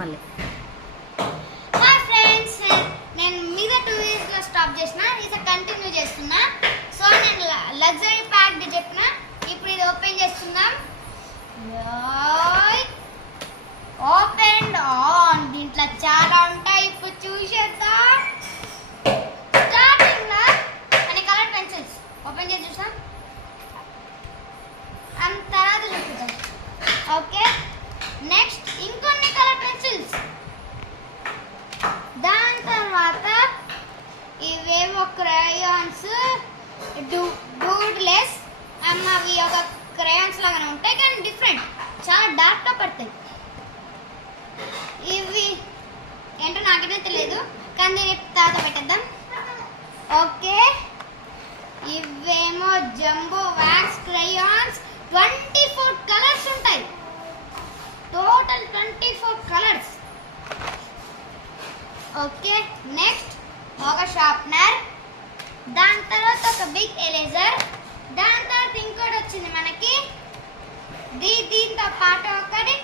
మళ్ళీ. Hi friends, నేను మీద 2 వీక్స్లో స్టాప్ చేసిన, ఇది కంటిన్యూ చేస్తున్నా. సో నేను లగ్జరీ ప్యాక్డ్ చెప్పిన, ఇప్పుడు ఇది ఓపెన్ చేస్తున్నాం. Open on. దీంట్లో చాలా ఉంటాయి, ఇప్పుడు చూసేద్దాం. స్టార్టింగ్ అనే కలర్ పెన్సిల్స్ ఓపెన్ చేసి చూసాం, అంత తర్వాత చూపిద్దాం. ఓకే, నెక్స్ట్ ఇంకొన్ని కలర్ పెన్సిల్స్. దాని తర్వాత ఇవేమో క్రయాన్స్, డూడ్లెస్. అవి ఒక క్రయాన్స్ లాగానే ఉంటాయి కానీ డిఫరెంట్, చాలా డార్క్గా పడతాయి. ఇవి ఏంటో నాకైతే తెలియదు, కానీ దీని తర్వాత పెట్టేద్దాం. ఓకే, ఇవేమో జంబో వ్యాక్స్ క్రయాన్స్. 24 కలర్స్ ఉంటాయి, టోటల్ 24 కలర్స్. ఓకే, నెక్స్ట్ ఒక షార్ప్నర్, దాని తర్వాత ఒక బిగ్ ఎరేజర్, దాని తర్వాత ఇంకోటి వచ్చింది మనకి దీంతో పాటు ఒకటి